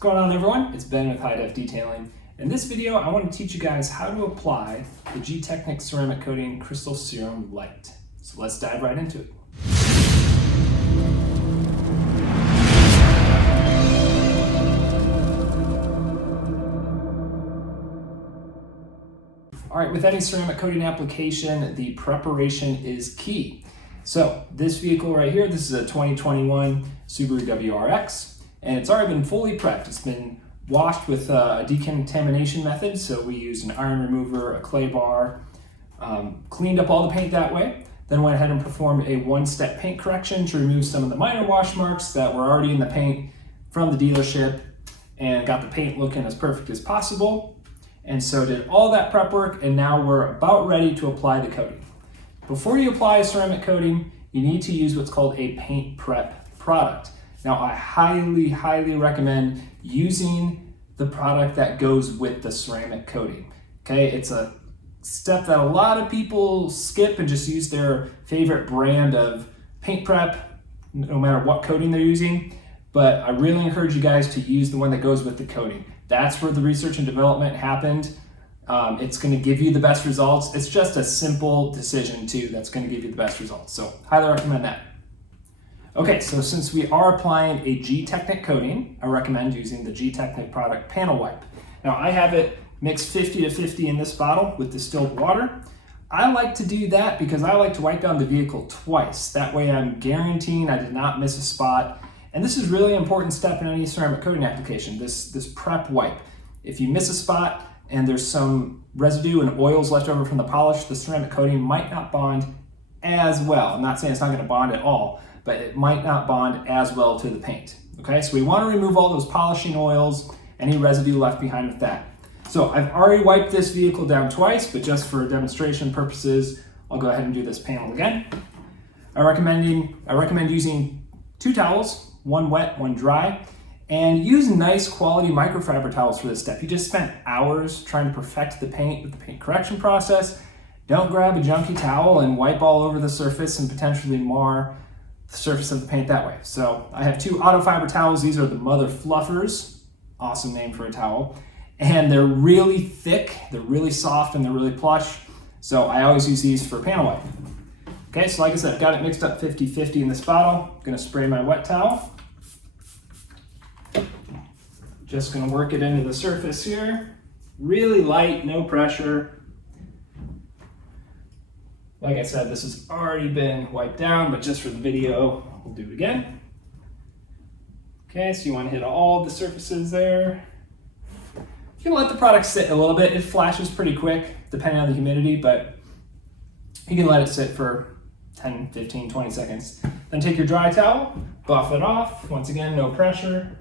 What's going on, everyone? It's Ben with High Def Detailing. In this video, I want to teach you guys how to apply the Gtechniq Ceramic Coating Crystal Serum Light. So let's dive right into it. All right, with any ceramic coating application, the preparation is key. So this vehicle right here, this is a 2021 Subaru WRX, and it's already been fully prepped. It's been washed with a decontamination method. So we used an iron remover, a clay bar, cleaned up all the paint that way, then went ahead and performed a one-step paint correction to remove some of the minor wash marks that were already in the paint from the dealership and got the paint looking as perfect as possible. And so did all that prep work, and now we're about ready to apply the coating. Before you apply a ceramic coating, you need to use what's called a paint prep product. Now, I highly recommend using the product that goes with the ceramic coating. Okay, it's a step that a lot of people skip and just use their favorite brand of paint prep, no matter what coating they're using. But I really encourage you guys to use the one that goes with the coating. That's where the research and development happened. It's going to give you the best results. It's just a simple decision too that's going to give you the best results. So highly recommend that. Okay, so since we are applying a Gtechniq coating, I recommend using the Gtechniq product panel wipe. Now I have it mixed 50-50 in this bottle with distilled water. I like to do that because I like to wipe down the vehicle twice. That way I'm guaranteeing I did not miss a spot. And this is really an important step in any ceramic coating application, this prep wipe. If you miss a spot and there's some residue and oils left over from the polish, the ceramic coating might not bond as well. I'm not saying it's not gonna bond at all, but it might not bond as well to the paint. Okay, so we wanna remove all those polishing oils, any residue left behind with that. So I've already wiped this vehicle down twice, but just for demonstration purposes, I'll go ahead and do this panel again. I recommend using 2 towels, one wet, one dry, and use nice quality microfiber towels for this step. You just spent hours trying to perfect the paint with the paint correction process. Don't grab a junky towel and wipe all over the surface and potentially mar the surface of the paint that way. So I have 2 auto fiber towels. These are the Mother Fluffers, awesome name for a towel. And they're really thick, they're really soft, and they're really plush. So I always use these for panel wipe. Okay, so like I said, I've got it mixed up 50-50 in this bottle. I'm gonna spray my wet towel. Just gonna work it into the surface here. Really light, no pressure. Like I said, this has already been wiped down, but just for the video, we'll do it again. Okay, so you wanna hit all the surfaces there. You can let the product sit a little bit. It flashes pretty quick, depending on the humidity, but you can let it sit for 10, 15, 20 seconds. Then take your dry towel, buff it off. Once again, no pressure.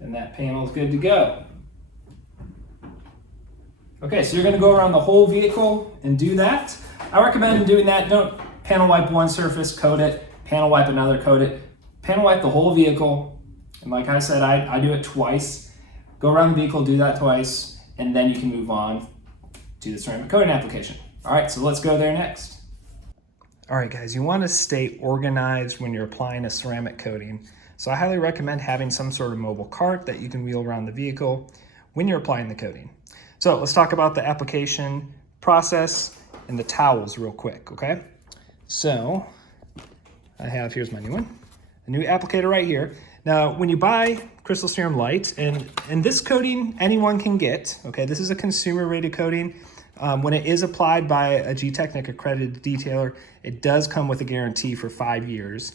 And that panel is good to go. Okay, so you're gonna go around the whole vehicle and do that. I recommend doing that. Don't panel wipe one surface, coat it, panel wipe another, coat it. Panel wipe the whole vehicle. And like I said, I do it twice. Go around the vehicle, do that twice, and then you can move on to the ceramic coating application. All right, so let's go there next. All right, guys, you want to stay organized when you're applying a ceramic coating. So I highly recommend having some sort of mobile cart that you can wheel around the vehicle when you're applying the coating. So let's talk about the application process and the towels real quick, okay? So here's my new one, a new applicator right here. Now, when you buy Crystal Serum Light, and this coating anyone can get, okay? This is a consumer rated coating. When it is applied by a Gtechniq Accredited detailer, it does come with a guarantee for 5 years.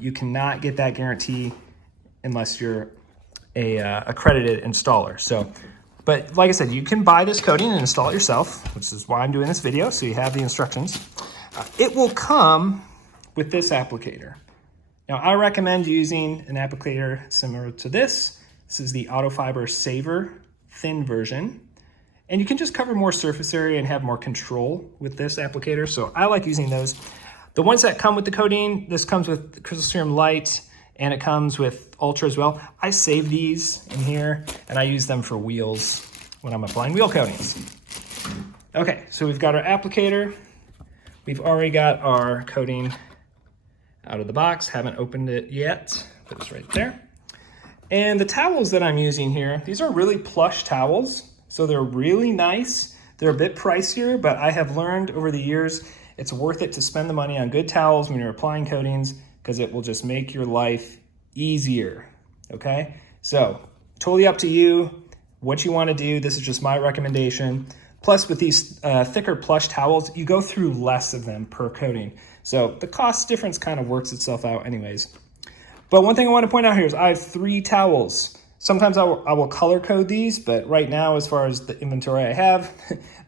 You cannot get that guarantee unless you're a accredited installer. So, but like I said, you can buy this coating and install it yourself, which is why I'm doing this video, so you have the instructions. It will come with this applicator. Now, I recommend using an applicator similar to this. This is the Auto Fiber Saver thin version. And you can just cover more surface area and have more control with this applicator. So I like using those. The ones that come with the coating, this comes with Crystal Serum Light, and it comes with Ultra as well. I save these in here, and I use them for wheels when I'm applying wheel coatings. Okay, so we've got our applicator. We've already got our coating out of the box, haven't opened it yet. Put this right there. And the towels that I'm using here, these are really plush towels, so they're really nice. They're a bit pricier, but I have learned over the years it's worth it to spend the money on good towels when you're applying coatings because it will just make your life easier, okay? So totally up to you what you want to do. This is just my recommendation. Plus with these thicker plush towels, you go through less of them per coating. So the cost difference kind of works itself out anyways. But one thing I want to point out here is I have 3 towels. Sometimes I will color code these, but right now, as far as the inventory I have,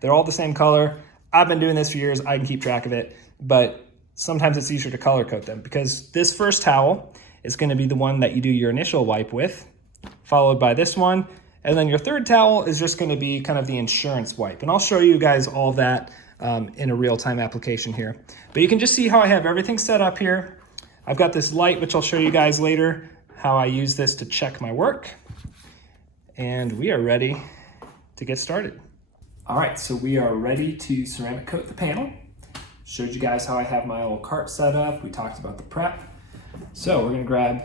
they're all the same color. I've been doing this for years. I can keep track of it, but sometimes it's easier to color code them because this first towel is going to be the one that you do your initial wipe with, followed by this one. And then your third towel is just going to be kind of the insurance wipe. And I'll show you guys all that in a real-time application here. But you can just see how I have everything set up here. I've got this light, which I'll show you guys later, how I use this to check my work. And we are ready to get started. All right, so we are ready to ceramic coat the panel. Showed you guys how I have my old cart set up. We talked about the prep. So we're gonna grab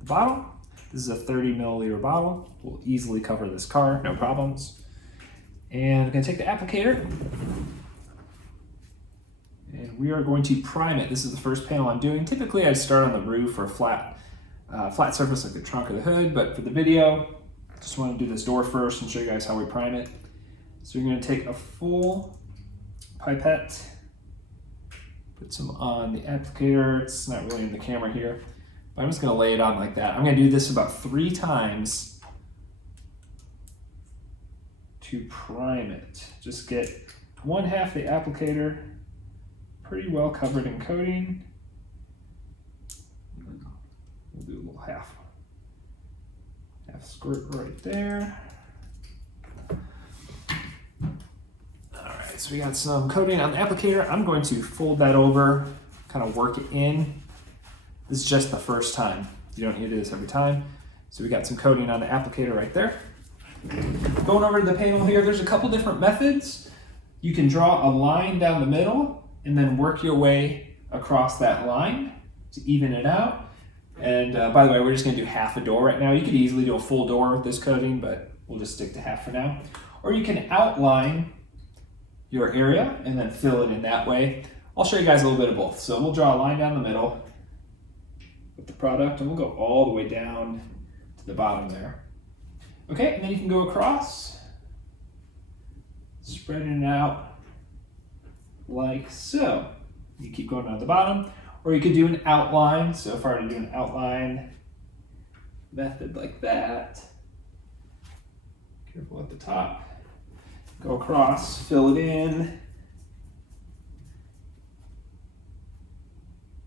the bottle. This is a 30 milliliter bottle. We'll easily cover this car, no problems. And I'm gonna take the applicator. And we are going to prime it. This is the first panel I'm doing. Typically I'd start on the roof or a flat surface like the trunk or the hood, but for the video, just want to do this door first and show you guys how we prime it. So you're going to take a full pipette, put some on the applicator. It's not really in the camera here, but I'm just going to lay it on like that. I'm going to do this about 3 times to prime it. Just get 1/2 the applicator pretty well covered in coating. We'll do a little half squirt right there. All right, so we got some coating on the applicator. I'm going to fold that over, kind of work it in. This is just the first time. You don't need to do this every time. So we got some coating on the applicator right there. Going over to the panel here, there's a couple different methods. You can draw a line down the middle and then work your way across that line to even it out. And by the way, we're just gonna do half a door right now. You could easily do a full door with this coating, but we'll just stick to half for now. Or you can outline your area and then fill it in that way. I'll show you guys a little bit of both. So we'll draw a line down the middle with the product and we'll go all the way down to the bottom there. Okay, and then you can go across, spreading it out like so. You keep going down to the bottom, or you could do an outline. So if I were to do an outline method like that, careful at the top, go across, fill it in.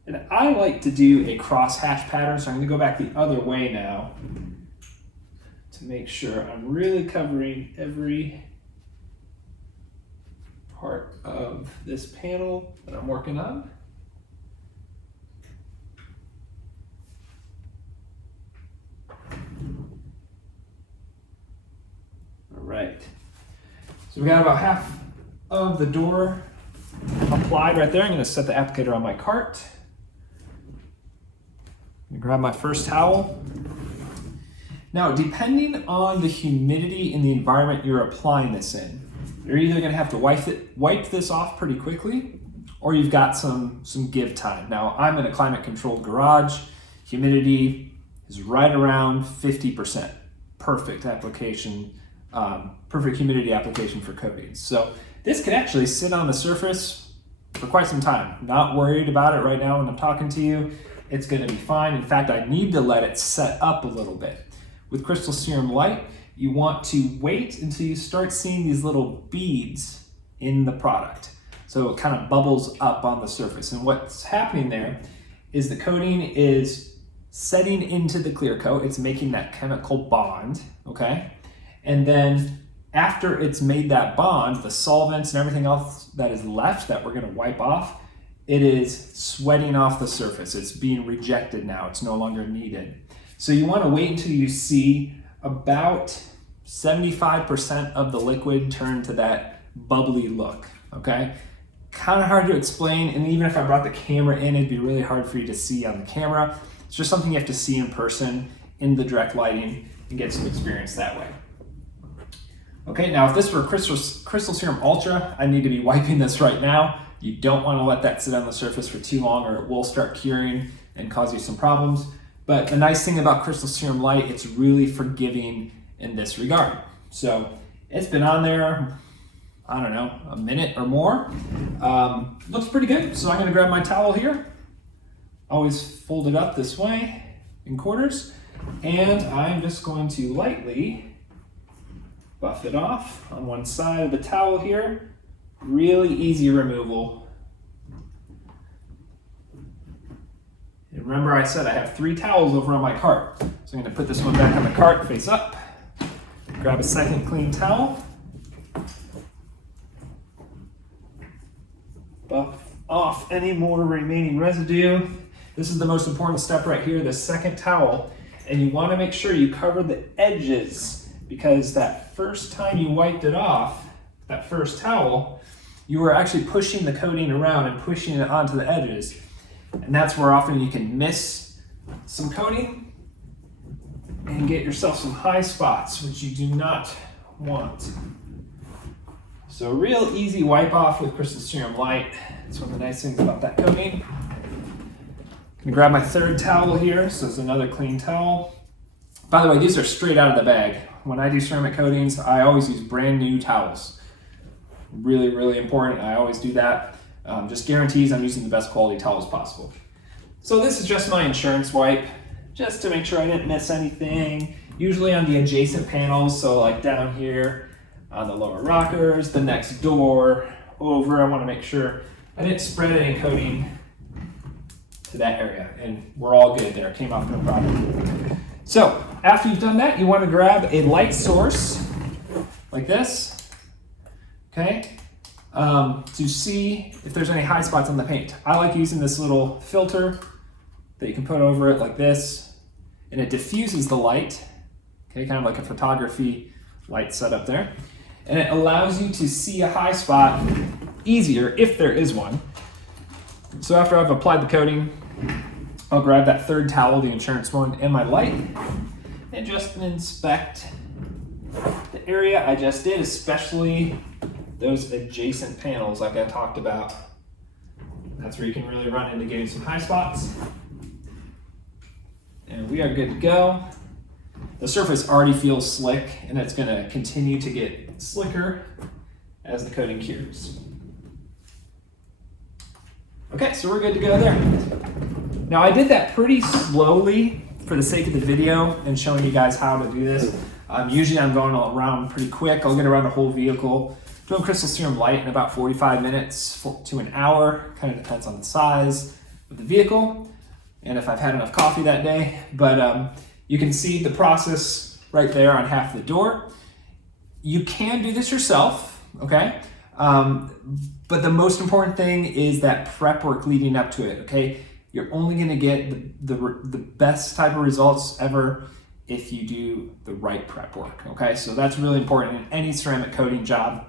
And I like to do a cross hatch pattern, so I'm gonna go back the other way now to make sure I'm really covering every part of this panel that I'm working on. All right, so we got about half of the door applied right there. I'm gonna set the applicator on my cart. I'm gonna grab my first towel. Now, depending on the humidity in the environment you're applying this in, you're either gonna have to wipe this off pretty quickly, or you've got some give time. Now, I'm in a climate controlled garage. Humidity is right around 50%. Perfect application, perfect humidity application for coatings. So this can actually sit on the surface for quite some time. Not worried about it right now when I'm talking to you. It's gonna be fine. In fact, I need to let it set up a little bit. With Crystal Serum Light, you want to wait until you start seeing these little beads in the product. So it kind of bubbles up on the surface. And what's happening there is the coating is setting into the clear coat. It's making that chemical bond, okay? And then after it's made that bond, the solvents and everything else that is left that we're gonna wipe off, it is sweating off the surface. It's being rejected now. It's no longer needed. So you wanna wait until you see about 75% of the liquid turn to that bubbly look, okay? kind of hard to explain, and even if I brought the camera in, it'd be really hard for you to see on the camera. It's just something you have to see in person in the direct lighting and get some experience that way. Okay, now if this were Crystal Serum Ultra, I need to be wiping this right now. You don't want to let that sit on the surface for too long or it will start curing and cause you some problems. But the nice thing about Crystal Serum Light, it's really forgiving in this regard. So it's been on there, I don't know, a minute or more. Looks pretty good. So I'm gonna grab my towel here. Always fold it up this way in quarters. And I'm just going to lightly buff it off on one side of the towel here. Really easy removal. And remember I said I have 3 towels over on my cart. So I'm gonna put this one back on the cart, face up. Grab a second clean towel. Buff off any more remaining residue. This is the most important step right here, the second towel. And you wanna make sure you cover the edges, because that first time you wiped it off, that first towel, you were actually pushing the coating around and pushing it onto the edges. And that's where often you can miss some coating and get yourself some high spots, which you do not want. So real easy wipe off with Crystal Serum Light. It's one of the nice things about that coating. I'm gonna grab my third towel here, so it's another clean towel. By the way, these are straight out of the bag. When I do ceramic coatings, I always use brand new towels. Really, really important. I always do that. Just guarantees I'm using the best quality towels possible. So this is just my insurance wipe, just to make sure I didn't miss anything. Usually on the adjacent panels, so like down here on the lower rockers, the next door, over. I want to make sure I didn't spread any coating to that area, and we're all good there. Came off no problem. So after you've done that, you want to grab a light source like this. Okay, to see if there's any high spots on the paint. I like using this little filter that you can put over it like this, and it diffuses the light, okay, kind of like a photography light setup there. And it allows you to see a high spot easier if there is one. So after I've applied the coating, I'll grab that third towel, the insurance one, and my light, and just inspect the area I just did, especially those adjacent panels like I talked about. That's where you can really run into getting some high spots. And we are good to go. The surface already feels slick, and it's gonna continue to get slicker as the coating cures. Okay, so we're good to go there. Now I did that pretty slowly for the sake of the video and showing you guys how to do this. Usually I'm going around pretty quick. I'll get around the whole vehicle. Doing Crystal Serum Light in about 45 minutes to an hour, kind of depends on the size of the vehicle and if I've had enough coffee that day. But you can see the process right there on half the door. You can do this yourself, okay? But the most important thing is that prep work leading up to it, okay? You're only gonna get the best type of results ever if you do the right prep work, okay? So that's really important in any ceramic coating job.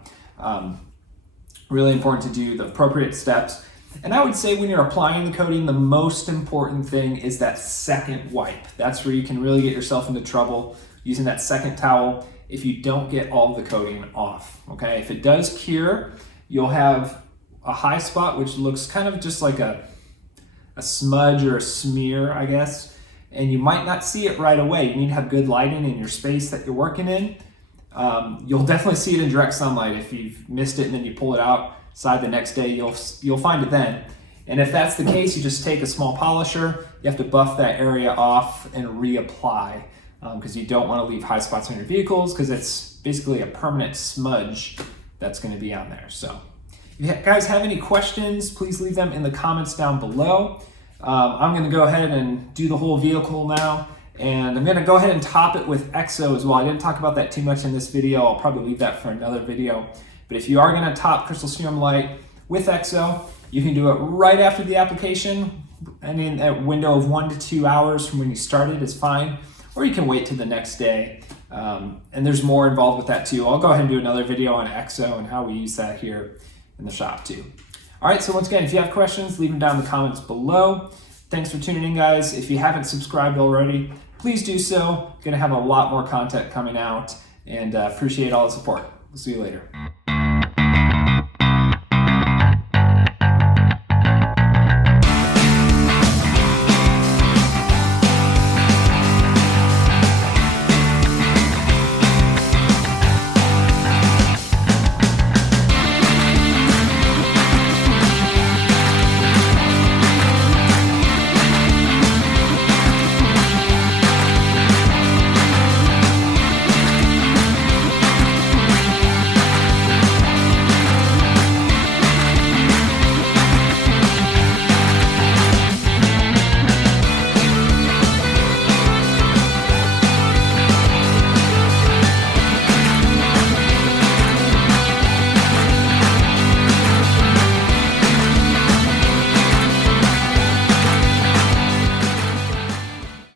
Really important to do the appropriate steps. And I would say when you're applying the coating, the most important thing is that second wipe. That's where you can really get yourself into trouble using that second towel if you don't get all the coating off, okay? If it does cure, you'll have a high spot which looks kind of just like a smudge or a smear, I guess, and you might not see it right away. You need to have good lighting in your space that you're working in. You'll definitely see it in direct sunlight. If you've missed it and then you pull it outside the next day, you'll find it then. And if that's the case, you just take a small polisher, you have to buff that area off and reapply because you don't want to leave high spots on your vehicles because it's basically a permanent smudge that's going to be on there. So if you guys have any questions, please leave them in the comments down below. I'm going to go ahead and do the whole vehicle now. And I'm gonna go ahead and top it with EXO as well. I didn't talk about that too much in this video. I'll probably leave that for another video. But if you are gonna top Crystal Serum Light with EXO, you can do it right after the application. And in a window of 1 to 2 hours from when you started is fine. Or you can wait till the next day. And there's more involved with that too. I'll go ahead and do another video on EXO and how we use that here in the shop too. All right, so once again, if you have questions, leave them down in the comments below. Thanks for tuning in, guys. If you haven't subscribed already, please do so. Going to have a lot more content coming out, and appreciate all the support. We'll see you later.